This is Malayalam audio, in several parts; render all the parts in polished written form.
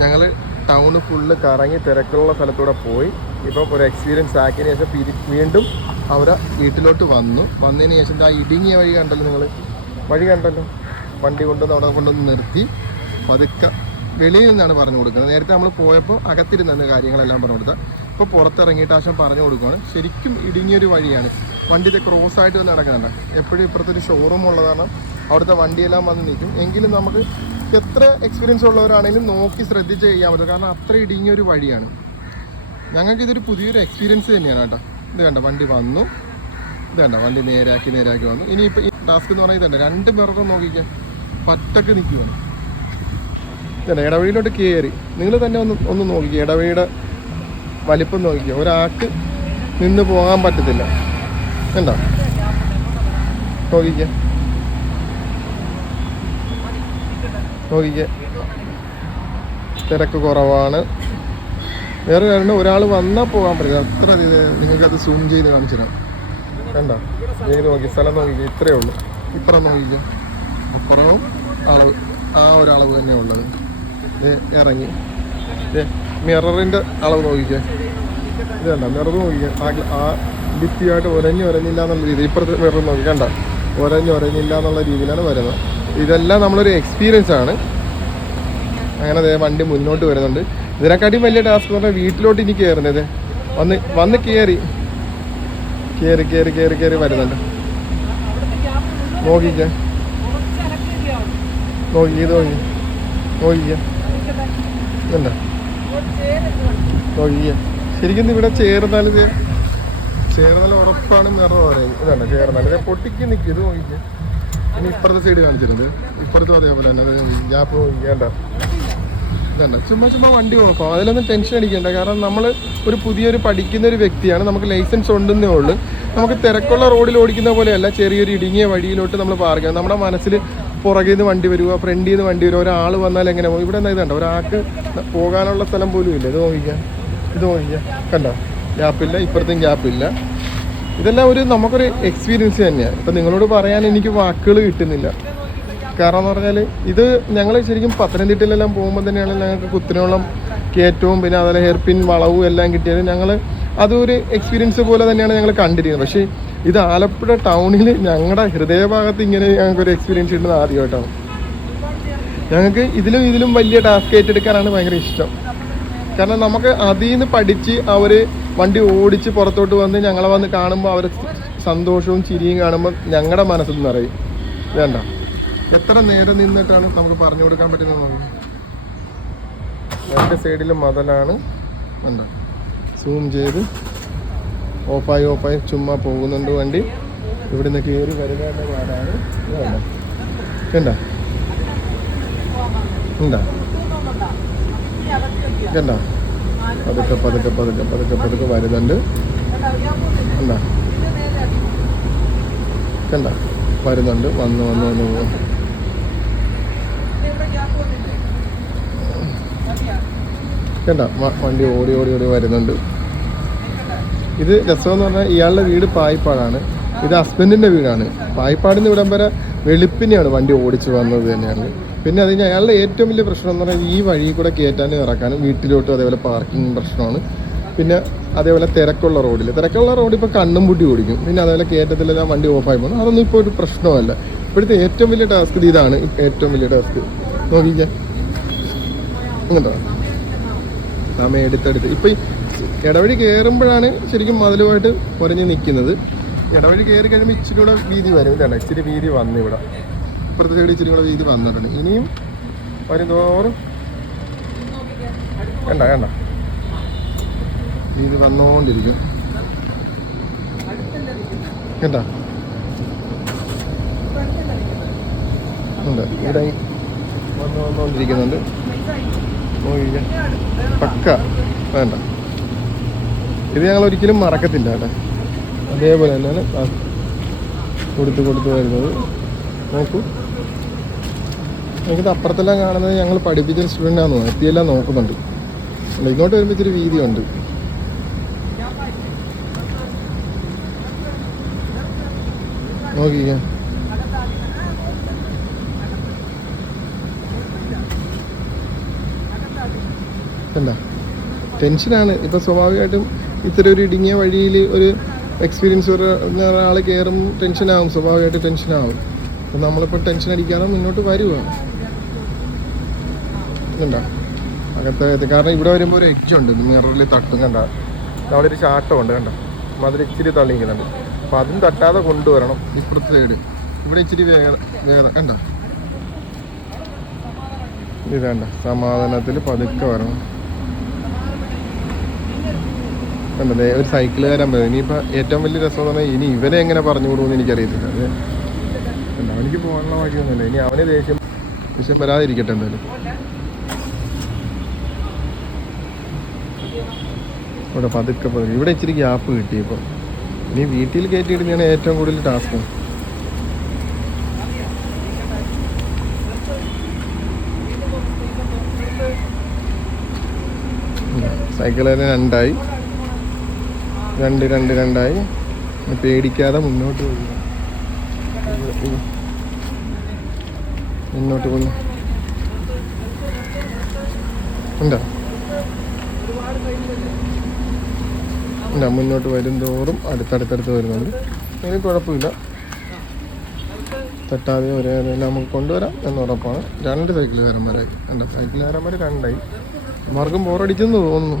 ഞങ്ങൾ ടൗണ് ഫുള്ള് കറങ്ങി തിരക്കുള്ള സ്ഥലത്തൂടെ പോയി. ഇപ്പം ഒരു എക്സ്പീരിയൻസ് ആക്കിയതിന് ശേഷം വീണ്ടും അവരെ വീട്ടിലോട്ട് വന്നതിന് ശേഷം ആ ഇടുങ്ങിയ വഴി കണ്ടല്ലോ, നിങ്ങൾ വഴി കണ്ടല്ലോ, വണ്ടി കൊണ്ടുവന്ന് അവിടെ കൊണ്ടുവന്ന് നിർത്തി പതുക്കെ വെളിയിൽ നിന്നാണ് പറഞ്ഞു കൊടുക്കുന്നത്. നേരത്തെ നമ്മൾ പോയപ്പോൾ അകത്തിരുന്ന കാര്യങ്ങളെല്ലാം പറഞ്ഞു കൊടുത്താൽ ഇപ്പോൾ പുറത്തിറങ്ങിയിട്ട് ആശം പറഞ്ഞു കൊടുക്കുകയാണ്. ശരിക്കും ഇടുങ്ങിയൊരു വഴിയാണ്, വണ്ടി ഇത് ക്രോസ് ആയിട്ട് വന്ന് നടക്കുന്നുണ്ട്. എപ്പോഴും ഇപ്പുറത്തൊരു ഷോറൂം ഉള്ളതാണ്, അവിടുത്തെ വണ്ടിയെല്ലാം വന്ന് നിൽക്കും. എങ്കിലും നമുക്ക് എത്ര എക്സ്പീരിയൻസ് ഉള്ളവരാണെങ്കിലും നോക്കി ശ്രദ്ധിച്ച് ചെയ്യാൻ പറ്റും, കാരണം അത്ര ഇടുങ്ങിയൊരു വഴിയാണ്. ഞങ്ങൾക്ക് ഇതൊരു പുതിയൊരു എക്സ്പീരിയൻസ് തന്നെയാണ് കേട്ടോ. ഇത് കണ്ട വണ്ടി വന്നു, ഇത് കണ്ട വണ്ടി നേരാക്കി വന്നു. ഇനിയിപ്പോൾ ഈ ടാസ്ക് എന്ന് പറയുന്നത് ഇതുണ്ട്, 2 മിററും നോക്കിക്കാൻ പറ്റക്ക് നിൽക്കുകയാണ്. ഇതല്ല ഇടവഴിയിലോട്ട് കയറി, നിങ്ങൾ തന്നെ ഒന്ന് നോക്കിക്കുക, ഇടവഴിയുടെ വലിപ്പം നോക്കിക്കുക. ഒരാൾക്ക് നിന്ന് പോകാൻ പറ്റത്തില്ല, കണ്ടോ, നോക്കിക്കുക. തിരക്ക് കുറവാണ്. വേറെ കാരണം ഒരാൾ വന്നാൽ പോകാൻ പറ്റില്ല, അത്ര നിങ്ങൾക്കത് സൂം ചെയ്ത് കാണിച്ചു തരാം. കണ്ടോ, ചെയ്ത് നോക്കി, സ്ഥലം നോക്കിക്കുക, ഇത്രയേ ഉള്ളൂ. ഇപ്പുറം നോക്കിക്കുക, അപ്പുറവും അളവ് ആ ഒരളവ് തന്നെയാണ് ഉള്ളത്. ഇറങ്ങി മിററിൻ്റെ അളവ് നോക്കിക്കുക, ഇത് കണ്ട മിറർ നോക്കിക്കുക. ആ ഭിത്തിയായിട്ട് ഒരഞ്ഞില്ല എന്നുള്ള രീതി ഇപ്പുറത്തെ മിറർ നോക്കി, കണ്ട ഒരഞ്ഞില്ല എന്നുള്ള രീതിയിലാണ് വരുന്നത്. ഇതെല്ലാം നമ്മളൊരു എക്സ്പീരിയൻസ് ആണ്. അങ്ങനെ വണ്ടി മുന്നോട്ട് വരുന്നുണ്ട്. ഇതിനെക്കാട്ടിയും വലിയ ടാസ്ക് പറഞ്ഞാൽ വീട്ടിലോട്ട് ഇനി കയറുന്നത്. വന്ന് കയറി വരുന്നുണ്ട്. നോക്കിക്ക ഇതുണ്ട നോക്കിക്ക. ശരിക്കും ഇവിടെ ചേർന്നാൽ ഉറപ്പാണ് മിറർ പറയുന്നത്. ഇതണ്ട ചേർന്നാൽ പൊട്ടിക്ക് നിൽക്കും. ഇത് നോക്കിക്ക. ഇനി ഇപ്പുറത്തെ സൈഡ് കാണിച്ചിരുന്നത്, ഇപ്പുറത്തും അതേപോലെ തന്നെ ഗ്യാപ്പ് നോക്കിക്കേണ്ട. ഇതണ്ട ചുമ്മാ വണ്ടി നോക്കാം, അതിലൊന്നും ടെൻഷൻ അടിക്കേണ്ട. കാരണം നമ്മൾ ഒരു പുതിയൊരു പഠിക്കുന്ന ഒരു വ്യക്തിയാണ്, നമുക്ക് ലൈസൻസ് ഉണ്ടെന്നേ ഉള്ളൂ. നമുക്ക് തിരക്കുള്ള റോഡിൽ ഓടിക്കുന്ന പോലെയല്ല, ചെറിയൊരു ഇടുങ്ങിയ വഴിയിലോട്ട് നമ്മൾ പാർക്കണം. നമ്മുടെ മനസ്സിൽ പുറകിൽ നിന്ന് വണ്ടി വരിക, ഫ്രണ്ടിൽ നിന്ന് വണ്ടി വരിക, ഒരാൾ വന്നാൽ എങ്ങനെ പോകും? ഇവിടെ എന്താ ഇതുണ്ട്, ഒരാൾക്ക് പോകാനുള്ള സ്ഥലം പോലും ഇല്ല. ഇത് നോക്കിക്കാം കണ്ടോ, ഗ്യാപ്പില്ല, ഇപ്പുറത്തും ഗ്യാപ്പില്ല. ഇതെല്ലാം നമുക്കൊരു എക്സ്പീരിയൻസ് തന്നെയാണ്. ഇപ്പം നിങ്ങളോട് പറയാൻ എനിക്ക് വാക്കുകൾ കിട്ടുന്നില്ല. കാരണം എന്ന് പറഞ്ഞാൽ ഇത് ഞങ്ങൾ ശരിക്കും പത്തനംതിട്ടയിലെല്ലാം പോകുമ്പോൾ തന്നെയാണ് ഞങ്ങൾക്ക് കുത്തിനോളം കയറ്റവും പിന്നെ അതുപോലെ ഹെയർപിൻ വളവും എല്ലാം കിട്ടിയത്. ഞങ്ങൾ അതൊരു എക്സ്പീരിയൻസ് പോലെ തന്നെയാണ് ഞങ്ങൾ കണ്ടിരിക്കുന്നത്. പക്ഷേ ഇത് ആലപ്പുഴ ടൗണിൽ ഞങ്ങളുടെ ഹൃദയഭാഗത്ത് ഇങ്ങനെ ഞങ്ങൾക്കൊരു എക്സ്പീരിയൻസ് കിട്ടുന്നത് ആദ്യമായിട്ടാണ്. ഞങ്ങൾക്ക് ഇതിലും വലിയ ടാസ്ക് ഏറ്റെടുക്കാനാണ് ഭയങ്കര ഇഷ്ടം. കാരണം നമുക്ക് അതിൽ നിന്ന് പഠിച്ച് അവർ വണ്ടി ഓടിച്ച് പുറത്തോട്ട് വന്ന് ഞങ്ങളെ വന്ന് കാണുമ്പോൾ അവർ സന്തോഷവും ചിരിയും കാണുമ്പോൾ ഞങ്ങളുടെ മനസ്സിൽ നിറയും. വേണ്ട എത്ര നേരം നിന്നിട്ടാണ് നമുക്ക് പറഞ്ഞു കൊടുക്കാൻ പറ്റുന്നത് നോക്കി. 2 സൈഡിലും മതലാണ്. വേണ്ട സൂം ചെയ്ത് ഓഫായി ചുമ്മാ പോകുന്നുണ്ട് വണ്ടി. ഇവിടുന്ന് കയറി വരുന്നതിൻ്റെ പാടാണ്. വേണ്ട കണ്ട പതുക്കെ വരുന്നുണ്ട്. കണ്ട വരുന്നുണ്ട്, വന്ന് പോകും. കണ്ട വണ്ടി ഓടി വരുന്നുണ്ട്. ഇത് രസമെന്ന് പറഞ്ഞാൽ ഇയാളുടെ വീട് പായിപ്പാടാണ്, ഇത് ഹസ്ബൻഡിൻ്റെ വീടാണ്. പായിപ്പാടിന് ഇവിടം വരെ വെളുപ്പിനെയാണ് വണ്ടി ഓടിച്ച് വന്നത് തന്നെയാണ്. പിന്നെ അതിന് അയാളുടെ ഏറ്റവും വലിയ പ്രശ്നം എന്ന് പറഞ്ഞാൽ ഈ വഴി കൂടെ കയറ്റാനും ഇറക്കാനും വീട്ടിലോട്ടും അതേപോലെ പാർക്കിംഗ് പ്രശ്നമാണ്. പിന്നെ അതേപോലെ തിരക്കുള്ള റോഡ് ഇപ്പോൾ കണ്ണും പൂട്ടി ഓടിക്കും. പിന്നെ അതേപോലെ കയറ്റത്തിലെല്ലാം വണ്ടി ഓഫായി പോകുന്നു. അതൊന്നും ഇപ്പോൾ ഒരു പ്രശ്നമല്ല. ഇപ്പോഴത്തെ ഏറ്റവും വലിയ ടാസ്ക് ഇതാണ്. ഏറ്റവും വലിയ ടാസ്ക് നോക്കിക്കാൻ അങ്ങനത്തെ സമയം എടുത്തെടുത്ത് ഇപ്പം ഇടവഴി കയറുമ്പോഴാണ് ശരിക്കും മതിലുമായിട്ട് കുറഞ്ഞ് നിൽക്കുന്നത്. ഇടവഴി കയറി കഴിയുമ്പോൾ ഇച്ചിരി കൂടെ വീതി വരും. ഇതാണ് ഇച്ചിരി വീതി വന്നു. ഇവിടെ ഇപ്പുറത്തെ സൈഡ് ഇച്ചിരി കൂടെ വീതി വന്നിട്ടുണ്ട്. ഇനിയും വരുന്തോറും കണ്ട വീതി വന്നുകൊണ്ടിരിക്കും. കണ്ട ഉണ്ട് ഇവിടെ വന്നുകൊണ്ടിരിക്കുന്നുണ്ട്. പക്ക വേണ്ട, ഇത് ഞങ്ങൾ ഒരിക്കലും മറക്കത്തില്ല കേട്ടോ. അതേപോലെ തന്നെയാണ് കൊടുത്ത് വരുന്നത്. നോക്കൂ, എനിക്കിത് അപ്പുറത്തെല്ലാം കാണുന്നത് ഞങ്ങൾ പഠിപ്പിച്ച സ്റ്റുഡൻ്റാന്ന് തോന്നുന്നു. എത്തിയെല്ലാം നോക്കുന്നുണ്ട്. ഇങ്ങോട്ട് വരുമ്പോൾ ഇച്ചിരി വീതിയുണ്ട്. നോക്കിക്കാം അല്ല ടെൻഷനാണ്. ഇപ്പം സ്വാഭാവികമായിട്ടും ഇത്തരം ഒരു ഇടുങ്ങിയ വഴിയിൽ ഒരു എക്സ്പീരിയൻസ് ഒരാൾ കയറും ടെൻഷനാകും, സ്വാഭാവികമായിട്ട് ടെൻഷനാകും. അപ്പം നമ്മളിപ്പോൾ ടെൻഷൻ അടിക്കാതെ മുന്നോട്ട് വരുക ഇതുണ്ടോ അകത്ത്. കാരണം ഇവിടെ വരുമ്പോൾ ഒരു എഡ്ജുണ്ട്, മിററിൽ തട്ടും കണ്ട, അവിടെ ഒരു ചാട്ടമുണ്ട് കണ്ട, അതിൽ ഇച്ചിരി തള്ളിക്കുന്നുണ്ട്. അപ്പം അതും തട്ടാതെ കൊണ്ടുവരണം. ഇപ്പുറത്തെ സൈഡ് ഇവിടെ ഇച്ചിരി വേഗത കണ്ട, ഇത് കണ്ട, സമാധാനത്തിൽ പതുക്കെ വരണം കണ്ടത്. ഒരു സൈക്കിളുകാരൻ പറയും ഇനിയിപ്പോൾ ഏറ്റവും വലിയ രസം എന്ന് പറഞ്ഞാൽ ഇനി ഇവനെ എങ്ങനെ പറഞ്ഞു കൊടുക്കുമെന്ന് എനിക്കറിയത്തില്ല. അത് എന്താ അവനിക്ക് പോകാനുള്ള വഴിയൊന്നുമില്ല. ഇനി അവന് ദേഷ്യം വരാതിരിക്കട്ടെ എന്തായാലും. ഇവിടെ പതുക്കെ ഇവിടെ ഇച്ചിരി ഗ്യാപ്പ് കിട്ടിയപ്പോൾ ഇനി വീട്ടിൽ കയറ്റിയിടുന്നതാണ് ഏറ്റവും കൂടുതൽ ടാസ്ക്. സൈക്കിളിന് രണ്ടായി പേടിക്കാതെ മുന്നോട്ട് പോകുക. മുന്നോട്ട് പോകുന്നു ഉണ്ടോ ഇല്ല, മുന്നോട്ട് വരും തോറും അടുത്തടുത്തടുത്ത് വരുന്നുണ്ട്. ഇനി കുഴപ്പമില്ല, തട്ടാതെ ഒരേ നമുക്ക് കൊണ്ടുവരാം എന്ന് ഉറപ്പാണ്. 2 സൈക്കിളുകാരന്മാരായി ഉണ്ട്. സൈക്കിളുകാരന്മാർ 2ആയി. മാർഗം ബോറടിച്ചെന്ന് തോന്നുന്നു.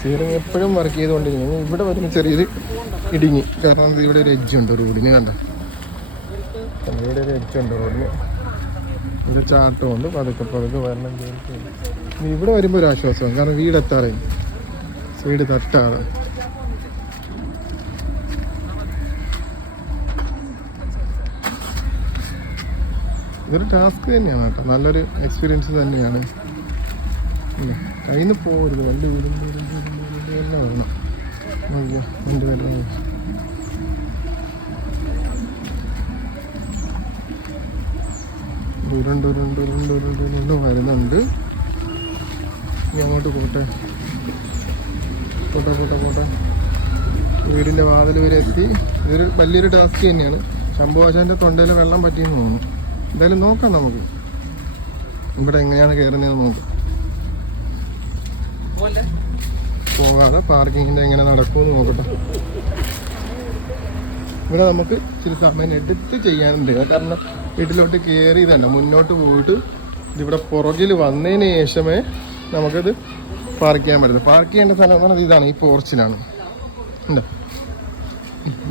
സീറിങ് എപ്പോഴും വർക്ക് ചെയ്തുകൊണ്ടിരിക്കുന്നു. ഇവിടെ വരുമ്പോൾ ചെറിയൊരു ഇടുങ്ങി, കാരണം ഇവിടെ ഒരു എഡ്ജുണ്ട് റോഡിന് കണ്ട, ഇവിടെ ഒരു എഡ്ജുണ്ട് റോഡിന്, ഇവിടെ ചാട്ടമുണ്ട്. പതുക്കെ വരണം. ഇവിടെ വരുമ്പോൾ ഒരു ആശ്വാസമാണ്, കാരണം വീടെത്താറേ സൈഡ് തട്ടാതെ. ഇതൊരു ടാസ്ക് തന്നെയാണ് കേട്ടോ, നല്ലൊരു എക്സ്പീരിയൻസ് തന്നെയാണ്. കയ്യിൽ നിന്ന് പോകരുത്, വണ്ടി എല്ലാം വേണം. വണ്ടി എല്ലാം ഉരുണ്ട് വരുന്നുണ്ട്. ഇനി അങ്ങോട്ട് പോട്ടെ. വീടിൻ്റെ വാതിൽ വരെ എത്തി. ഇതൊരു വലിയൊരു ടാസ്ക് തന്നെയാണ്. ശംഭുവാശാൻ്റെ തൊണ്ടയിൽ വെള്ളം പറ്റിയെന്ന് തോന്നുന്നു. എന്തായാലും നോക്കാം, നമുക്ക് ഇവിടെ എങ്ങനെയാണ് കയറുന്നതെന്ന് നോക്കാം. പോകാതെ പാർക്കിങ്ങിൻ്റെ എങ്ങനെ നടക്കുമെന്ന് നോക്കട്ടെ. ഇവിടെ നമുക്ക് ഇച്ചിരി സമയം എടുത്ത് ചെയ്യാനുണ്ട്, കാരണം വീട്ടിലോട്ട് കയറി തന്നെ മുന്നോട്ട് പോയിട്ട് ഇതിവിടെ പുറകിൽ വന്നതിന് ശേഷമേ നമുക്കത് പാർക്ക് ചെയ്യാൻ പറ്റുന്നത്. പാർക്ക് ചെയ്യേണ്ട സ്ഥലം എന്ന് പറഞ്ഞാൽ ഇതാണ്, ഈ പോർച്ചിലാണ്. ഉണ്ട്,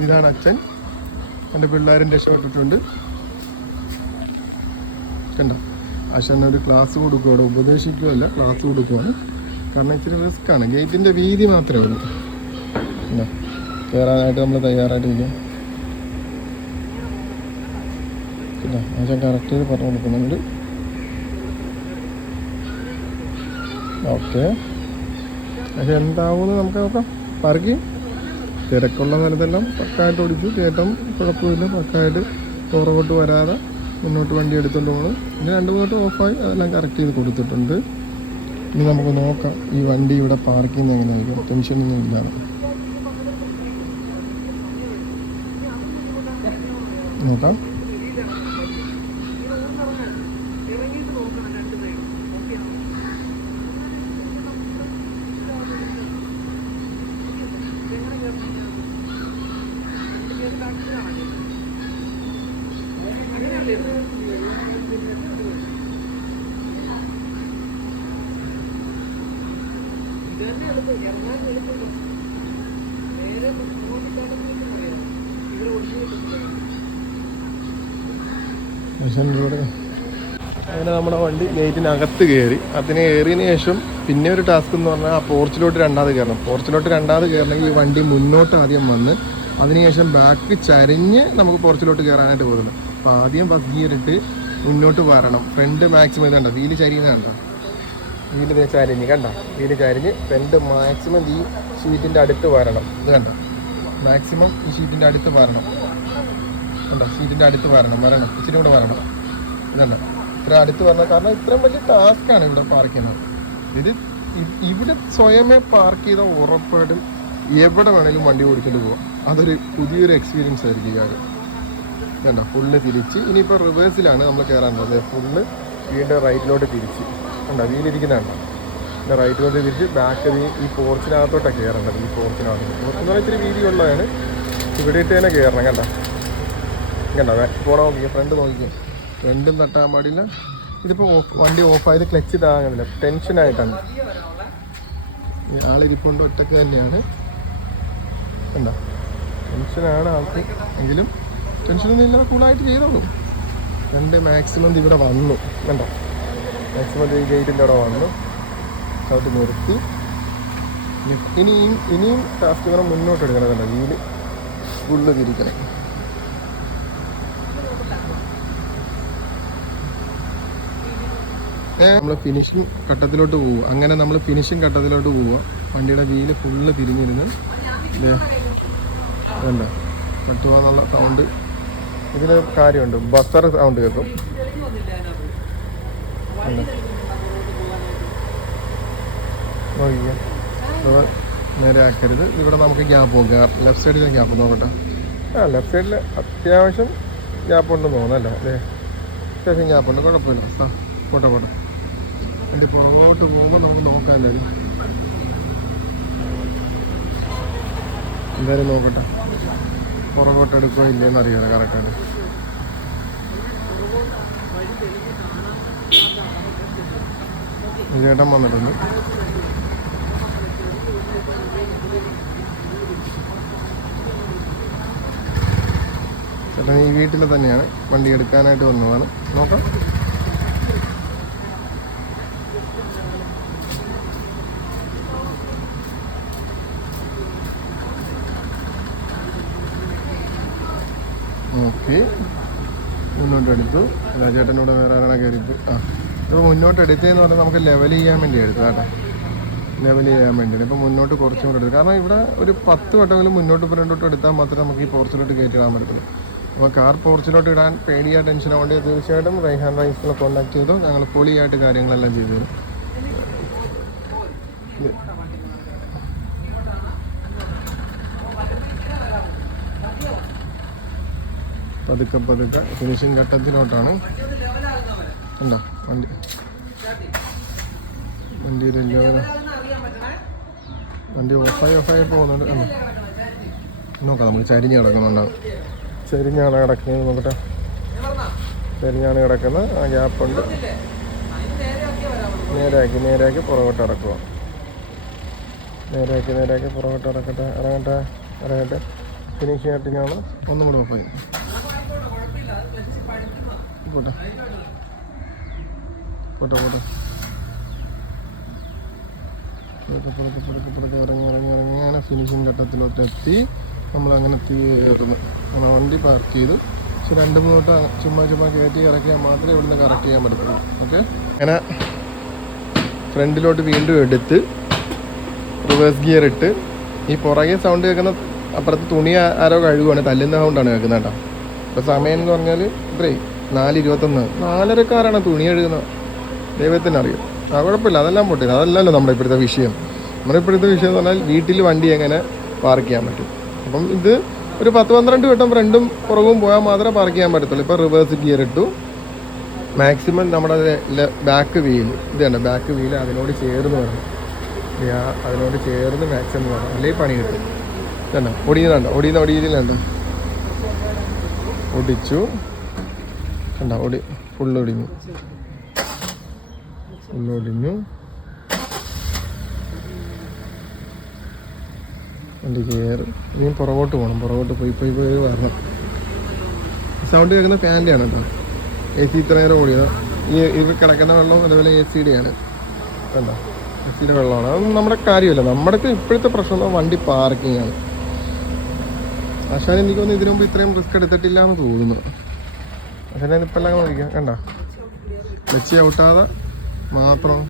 ഇതാണ് അച്ഛൻ. എൻ്റെ പിള്ളേരും രക്ഷപ്പെട്ടിട്ടുണ്ട് കണ്ട. അച്ഛനൊരു ക്ലാസ് കൊടുക്കുകയാണ്, ഉപദേശിക്കുകയല്ല, ക്ലാസ് കൊടുക്കുകയാണ്. കാരണം ഇച്ചിരി റിസ്ക്കാണ്. ഗേറ്റിൻ്റെ വീതി മാത്രമേ ഉള്ളൂ. എന്താ കയറാനായിട്ട് നമ്മൾ തയ്യാറായിട്ടില്ല. പിന്നെ അച്ഛൻ കറക്റ്റ് ചെയ്ത് പറഞ്ഞു കൊടുക്കുന്നുണ്ട്. ഓക്കെ, പക്ഷെ എന്താവുമെന്ന് നമുക്ക് നോക്കാം. പാർക്ക് തിരക്കുള്ള സ്ഥലത്തെല്ലാം പക്കായിട്ട് ഓടിച്ചു. ചേട്ടൻ കുഴപ്പമില്ല, പക്കായിട്ട് പുറകോട്ട് വരാതെ മുന്നോട്ട് വണ്ടി എടുത്തുകൊണ്ട് പോകണം. ഇനി 2-3 വട്ടം ഓഫായി, അതെല്ലാം കറക്റ്റ് ചെയ്ത് കൊടുത്തിട്ടുണ്ട്. ഇനി നമുക്ക് നോക്കാം ഈ വണ്ടി ഇവിടെ പാർക്ക് ചെയ്യുന്നത് എങ്ങനെയായിരിക്കും. ടെൻഷനൊന്നും ഇല്ലാതെ നോക്കാം. അങ്ങനെ നമ്മുടെ വണ്ടി ഗേറ്റിനകത്ത് കയറി. അതിന് കയറിയതിന് ശേഷം പിന്നെ ഒരു ടാസ്ക് എന്ന് പറഞ്ഞാൽ ആ പോർച്ചിലോട്ട് 2ാമത് കയറണം. പോർച്ചിലോട്ട് 2ാമത് കയറണമെങ്കിൽ ഈ വണ്ടി മുന്നോട്ട് ആദ്യം വന്ന് അതിനുശേഷം ബാക്ക് ചരിഞ്ഞ് നമുക്ക് പോർച്ചിലോട്ട് കയറാനായിട്ട് പോകുന്നത്. അപ്പോൾ ആദ്യം ഫസ്റ്റ് ഗിയർ ഇട്ട് മുന്നോട്ട് വരണം. ഫ്രണ്ട് മാക്സിമം ഇതുണ്ട, വീല് ചരിയുന്ന കണ്ട, വീല് ചരിഞ്ഞ് കണ്ട, വീല് ചരിഞ്ഞ് ഫ്രണ്ട് മാക്സിമം ഈ ഷീറ്റിൻ്റെ അടുത്ത് വരണം. ഇത് കണ്ട, മാക്സിമം ഈ ഷീറ്റിൻ്റെ അടുത്ത് വരണം. കണ്ട, ഷീറ്റിൻ്റെ അടുത്ത് വരണം, ഇച്ചിരി കൂടെ വരണം. ഇതല്ല ഇത്ര അടുത്ത് വരണം, കാരണം ഇത്രയും വലിയ ടാസ്ക്കാണ് ഇവിടെ പാർക്ക് ചെയ്യുന്നത്. ഇത് ഇവിടെ സ്വയമേ പാർക്ക് ചെയ്താൽ ഉറപ്പായിട്ടും എവിടെ വേണേലും വണ്ടി ഓടിച്ചിട്ട് പോകാം. അതൊരു പുതിയൊരു എക്സ്പീരിയൻസ് ആയിരിക്കും ഈ കാര്യം. കണ്ടോ ഫുള്ള് തിരിച്ച്. ഇനിയിപ്പോൾ റിവേഴ്സിലാണ് നമ്മൾ കയറാനുള്ളത്. ഫുള്ള് വീണ്ടും റൈറ്റിലോട്ട് തിരിച്ച് കണ്ടോ വീലിരിക്കുന്നതാണ്. പിന്നെ റൈറ്റിലോട്ട് തിരിച്ച് ബാക്ക് ഈ പോർച്ചിനകത്തോട്ടാണ് കയറേണ്ടത്. ഈ പോർച്ചിനകത്ത് പോർച്ച് എന്ന് പറഞ്ഞാൽ ഇത്തിരി വീതിയുള്ളതാണ്. ഇവിടെ ഇട്ട് തന്നെ കയറണം. കണ്ടോ പോണ നോക്കിക്കുക, ഫ്രണ്ട് നോക്കിക്കുക, ഫ്രണ്ടും തട്ടാൻ പാടില്ല. ഇതിപ്പോൾ വണ്ടി ഓഫായത് ക്ലച്ച് താങ്ങുന്നില്ല, ടെൻഷനായിട്ടാണ്. ഈ ആളിരിപ്പുണ്ട് ഒറ്റക്ക് തന്നെയാണ്. കണ്ടോ ടെൻഷനാണ് ആൾക്ക്, എങ്കിലും ടെൻഷനൊന്നും ഇല്ലാതെ കൂളായിട്ട് ചെയ്തോളൂ. മാക്സിമം ഇവിടെ വന്നു. കണ്ടോ മാക്സിമം ഈ ഗേറ്റിൻ്റെ അവിടെ വന്നു ചവിട്ടി നിർത്തി. ഇനിയും ടാസ്ക് വേണം മുന്നോട്ട് എടുക്കണം. കണ്ടോ വീല് ഫുള്ള് തിരിക്കണം. നമ്മൾ ഫിനിഷിങ് ഘട്ടത്തിലോട്ട് പോവുക. അങ്ങനെ നമ്മൾ ഫിനിഷിങ് ഘട്ടത്തിലോട്ട് പോവുക. വണ്ടിയുടെ വീല് ഫുള്ള് തിരിഞ്ഞിരുന്ന് വേണ്ട പറ്റുവാന്നുള്ള സൗണ്ട്. ഇതിന് കാര്യമുണ്ട്, ബസർ സൗണ്ട് കേൾക്കും. നേരെ ആക്കരുത്. ഇവിടെ നമുക്ക് ഗ്യാപ്പ് നോക്കാം. ലെഫ്റ്റ് സൈഡിലെ ഗ്യാപ്പ് നോക്കട്ടെ. ലെഫ്റ്റ് സൈഡിൽ അത്യാവശ്യം ഗ്യാപ്പ് ഉണ്ടെന്ന് തോന്നല്ലേ? അല്ലേ, അത്യാവശ്യം ഗ്യാപ്പുണ്ട്, കുഴപ്പമില്ല. പോട്ടെ വണ്ടി പുറകോട്ട് പോകുമ്പോൾ നമുക്ക് നോക്കാം. എന്തായാലും നോക്കട്ടെ, പുറകോട്ട് എടുക്കുകയോ ഇല്ലയെന്ന് അറിയാലോ കറക്റ്റായിട്ട്. ചേട്ടൻ വന്നിട്ടുണ്ട്. ചേട്ടൻ ഈ വീട്ടിൽ തന്നെയാണ്, വണ്ടി എടുക്കാനായിട്ട് വന്നതാണ്. നോക്കാം. ഓക്കെ, മുന്നോട്ട് എടുത്തു. ചേട്ടനോട് വേറെ ആരാണ് കയറിയിട്ട് ഇപ്പോൾ മുന്നോട്ട് എടുത്തതെന്ന് പറഞ്ഞാൽ നമുക്ക് ലെവൽ ചെയ്യാൻ വേണ്ടി എടുത്തു കേട്ടോ. ലെവൽ ചെയ്യാൻ വേണ്ടിയിട്ട് ഇപ്പോൾ മുന്നോട്ട് കുറച്ചും കൂടെ എടുത്തു. കാരണം ഇവിടെ ഒരു 10 വട്ടമെങ്കിലും മുന്നോട്ട് ഫ്രണ്ടോട്ട് എടുത്താൽ മാത്രമേ നമുക്ക് ഈ പോർച്ചിലോട്ട് കയറ്റിടാൻ പറ്റുള്ളൂ. അപ്പോൾ കാർ പോർച്ചിലോട്ട് ഇടാൻ പേടിയാ ടെൻഷനോ വേണ്ടി തീർച്ചയായിട്ടും റൈഹാൻ റൈസിനെ കോൺടാക്ട് ചെയ്തു. ഞങ്ങൾ പൊളിയായിട്ട് കാര്യങ്ങളെല്ലാം ചെയ്തു തരും. പതുക്കെ ഫിനിഷിങ് ഘട്ടത്തിലോട്ടാണ്. ഉണ്ടോ വണ്ടി ഓഫായി പോകുന്നുണ്ട്. നോക്കാം, നമുക്ക് ചരിഞ്ഞ് കിടക്കുന്നുണ്ടാവും. ചരിഞ്ഞാണ് കിടക്കുന്നത്, നോക്കട്ടെ. ചരിഞ്ഞാണ് കിടക്കുന്നത്. ആ ഗ്യാപ്പുണ്ട്. നേരാക്കി പുറകോട്ട് ഇറക്കുക. നേരാക്കി പുറകോട്ട് ഇറങ്ങട്ടെ. ഫിനിഷിങ് ആയിട്ടാണ് ഒന്നും കൂടെ ഓഫായി. പോട്ടെ ഇറങ്ങി അങ്ങനെ ഫിനിഷിങ് ഘട്ടത്തിലോട്ട് എത്തി. നമ്മളങ്ങനെ തീർന്നു. വണ്ടി പാർക്ക് ചെയ്തു. പക്ഷെ 2-3 വട്ടം ചുമ്മാ കയറ്റി ഇറക്കിയാൽ മാത്രമേ ഇവിടുന്ന് കറക്റ്റ് ചെയ്യാൻ പറ്റത്തുള്ളൂ. ഓക്കെ, അങ്ങനെ ഫ്രണ്ടിലോട്ട് വീണ്ടും എടുത്ത് റിവേഴ്സ് ഗിയർ ഇട്ട് ഈ പുറകെ സൗണ്ട് കേൾക്കുന്ന അപ്പുറത്ത് തുണി ആരോ കഴുകുവാണ്, തല്ലുന്ന സൗണ്ടാണ് കേൾക്കുന്നത് കേട്ടോ. ഇപ്പോൾ സമയം എന്ന് പറഞ്ഞാൽ ഇത്രയും 4:21, 4:30 തുണി കഴുകുന്നത് ദൈവത്തിനറിയും. കുഴപ്പമില്ല, അതെല്ലാം പൊട്ടില്ല. അതല്ലല്ലോ നമ്മുടെ ഇപ്പോഴത്തെ വിഷയം. നമ്മുടെ ഇപ്പോഴത്തെ വിഷയം എന്ന് പറഞ്ഞാൽ വീട്ടിൽ വണ്ടി എങ്ങനെ പാർക്ക് ചെയ്യാൻ പറ്റും. അപ്പം ഇത് ഒരു 10-12 വട്ടം ഫ്രണ്ടും പുറകും പോയാൽ മാത്രമേ പാർക്ക് ചെയ്യാൻ പറ്റത്തുള്ളൂ. ഇപ്പോൾ റിവേഴ്സ് ഗിയർ ഇട്ടു. മാക്സിമം നമ്മുടെ ബാക്ക് വീല് ഇതാണ്, ബാക്ക് വീല് അതിനോട് ചേർന്ന് വരണം. അതിനോട് ചേർന്ന് മാക്സിമം വേണം, അല്ലെങ്കിൽ പണി കിട്ടും. ഇതണ്ട ഒടിയുന്നുണ്ട്. ഒടിച്ചു കണ്ട, ഫുള്ളൊടിഞ്ഞു. വണ്ടി കയറി ഇനിയും പുറകോട്ട് പോകണം. പുറകോട്ട് പോയി വരണം. സൗണ്ട് കേൾക്കുന്ന ഫാൻ്റെ ആണ് കേട്ടോ. AC ഇത്ര നേരം ഓടിയത്. ഇത് കിടക്കുന്ന വെള്ളം അതുപോലെ AC ആണ് കണ്ടോ. AC വെള്ളമാണ്. അതൊന്നും നമ്മുടെ കാര്യമല്ല. നമ്മുടെ ഇപ്പോഴത്തെ പ്രശ്നം വണ്ടി പാർക്കിംഗ് ആണ്. പക്ഷേ എനിക്ക് തോന്നുന്നു ഇതിനു മുമ്പ് ഇത്രയും റിസ്ക് എടുത്തിട്ടില്ല എന്ന് തോന്നുന്നു. പക്ഷേ ഇപ്പം എല്ലാം നോക്കിക്കാം കണ്ടോ, വെച്ച് ഔട്ടാതെ മാത്രം